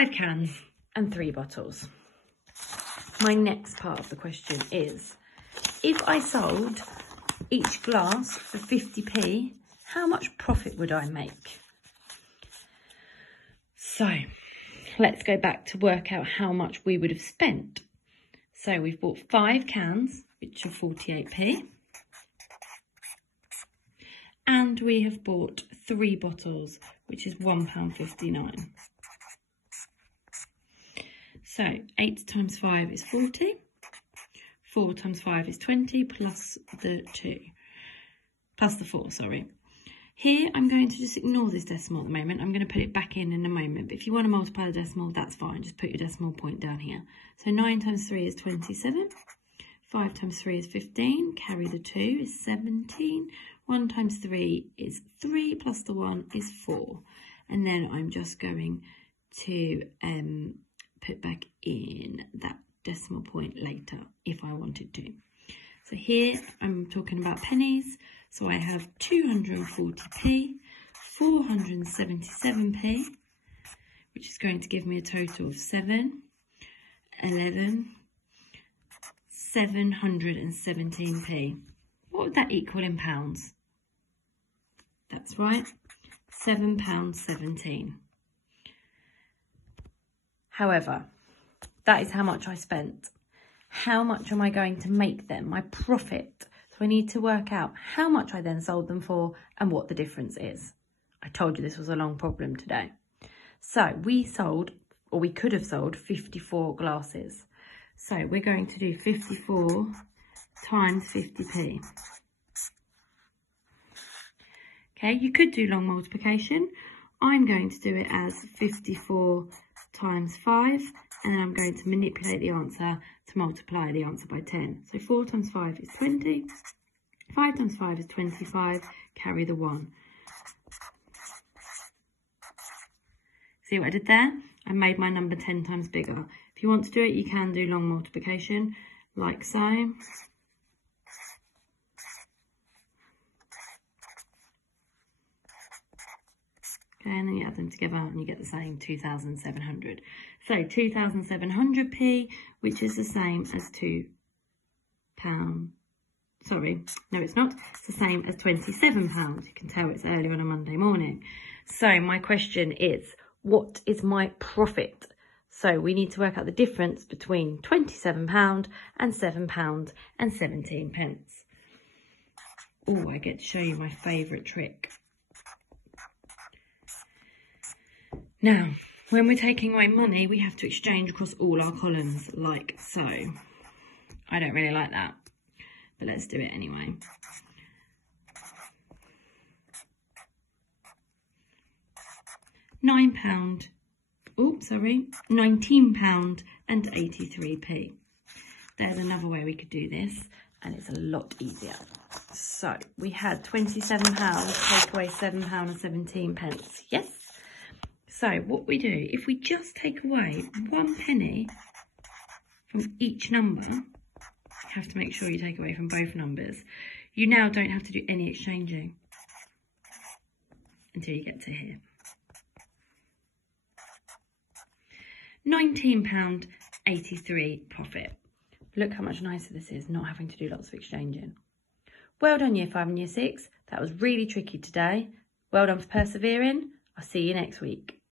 5 cans and 3 bottles. My next part of the question is, if I sold each glass for 50p, how much profit would I make? So let's go back to work out how much we would have spent. So we've bought 5 cans, which are 48p. And we have bought 3 bottles, which is £1.59. So 8 times 5 is 40. 4 times 5 is 20 plus the 4, sorry. Here, I'm going to just ignore this decimal at the moment. I'm going to put it back in a moment. But if you want to multiply the decimal, that's fine. Just put your decimal point down here. So 9 times 3 is 27. 5 times 3 is 15. Carry the 2 is 17. 1 times 3 is 3 plus the 1 is 4. And then I'm just going to put back in that decimal point later if I wanted to. So here I'm talking about pennies. So I have 240p, 477p, which is going to give me a total of 717p. What would that equal in pounds? That's right, £7.17. However, that is how much I spent. How much am I going to make then? My profit. So I need to work out how much I then sold them for and what the difference is. I told you this was a long problem today. So we sold, or we could have sold, 54 glasses. So we're going to do 54 times 50p. Okay, you could do long multiplication. I'm going to do it as 54 times 5, and then I'm going to manipulate the answer to multiply the answer by 10. So 4 times 5 is 20, 5 times 5 is 25, carry the 1. See what I did there? I made my number 10 times bigger. If you want to do it, you can do long multiplication, like so. Okay, and then you add them together and you get the same 2,700. So 2,700p, which is the same as £2. Sorry, no it's not. It's the same as £27. You can tell it's early on a Monday morning. So my question is, what is my profit? So we need to work out the difference between £27 and £7.17. Oh, I get to show you my favourite trick. Now, when we're taking away money, we have to exchange across all our columns, like so. I don't really like that, but let's do it anyway. £19.83p. There's another way we could do this, and it's a lot easier. So we had £27, take away £7.17. Yes? So what we do, if we just take away 1 penny from each number, you have to make sure you take away from both numbers. You now don't have to do any exchanging until you get to here. £19.83 profit. Look how much nicer this is, not having to do lots of exchanging. Well done Year 5 and Year 6. That was really tricky today. Well done for persevering. I'll see you next week.